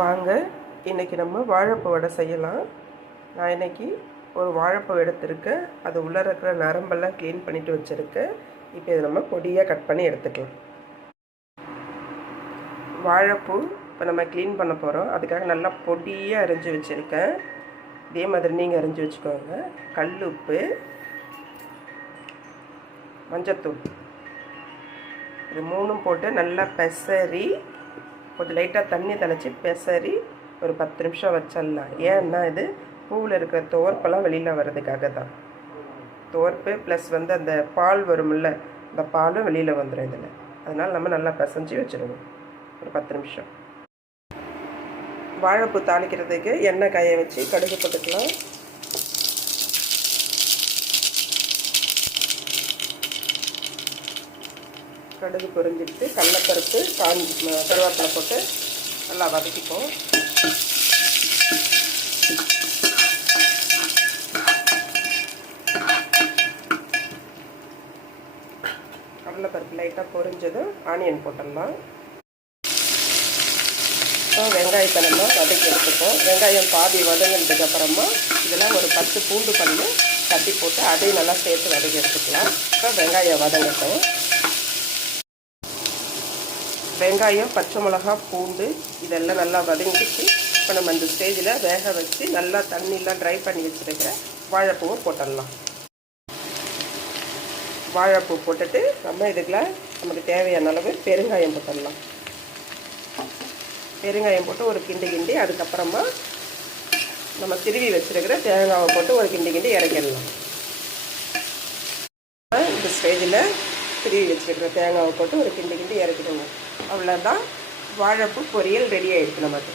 வாங்க இன்றைக்கி நம்ம வாழைப்பூ வடை செய்யலாம். நான் இன்றைக்கி ஒரு வாழைப்பூ எடுத்திருக்கேன். அது உள்ளே இருக்கிற நரம்பெல்லாம் க்ளீன் பண்ணிவிட்டு வச்சுருக்கேன். இப்போ இதை நம்ம பொடியாக கட் பண்ணி எடுத்துக்கலாம். வாழைப்பூ இப்போ நம்ம க்ளீன் பண்ண போகிறோம். அதுக்காக நல்லா பொடியாக அரிஞ்சு வச்சுருக்கேன். இதே மாதிரி நீங்கள் அரிஞ்சு வச்சுக்கோங்க. கல் உப்பு, மஞ்சத்தூள், இது மூணும் போட்டு நல்லா பெசரி கொஞ்சம் லைட்டாக தண்ணி தெளித்து பெசரி ஒரு 10 நிமிஷம் வச்சிடலாம். ஏன்னா இது பூவில் இருக்கிற துவர்ப்பெல்லாம் வெளியில் வர்றதுக்காக தான். துவர்ப்பு ப்ளஸ் அந்த பால் வரும்ல, அந்த பாலும் வெளியில் வந்துடும் இதில். அதனால் நம்ம நல்லா பிசைஞ்சு வச்சுருவோம் ஒரு 10 நிமிஷம். வாழைப்பூ தாளிக்கிறதுக்கு எண்ணெய் காய வச்சு கடுகு போட்டுக்கலாம். கடுகு பொரிஞ்சிட்டு கடலைப்பருப்பு கருவேப்பிலை போட்டு நல்லா வதக்கிப்போம். கடலைப்பருப்பு லைட்டாக பொரிஞ்சதும் ஆனியன் போட்டுடலாம். வெங்காயத்தை நம்ம வதக்கி எடுத்துப்போம். வெங்காயம் பாதி வதங்கினதுக்கப்புறமா இதில் ஒரு 10 பூண்டு பல் தட்டி போட்டு அதையும் நல்லா சேர்த்து வதக்கி எடுத்துக்கலாம். இப்போ வெங்காயம் வதங்கட்டும். வெங்காயம், பச்சை மிளகா, பூண்டு இதெல்லாம் நல்லா வதங்கிச்சு. இப்போ நம்ம இந்த ஸ்டேஜில் வேக வச்சு நல்லா தண்ணியெலாம் ட்ரை பண்ணி வச்சுருக்கிற வாழைப்பூவை போட்டுடலாம். வாழைப்பூ போட்டுட்டு நம்ம இதுக்குள்ள நமக்கு தேவையான அளவு பெருங்காயம் போட்டுடலாம். பெருங்காயம் போட்டு ஒரு கிண்டி அதுக்கப்புறமா நம்ம திருவி வச்சுருக்கிற தேங்காவை போட்டு ஒரு கிண்டி இறக்கிடலாம். இந்த ஸ்டேஜில் திருவி வச்சுருக்கிற தேங்காவை போட்டு ஒரு கிண்டி இறக்கிடுங்க. அவ்வளோதான், வாழைப்பூ பொரியல் ரெடி ஆகிடுச்சு நமக்கு.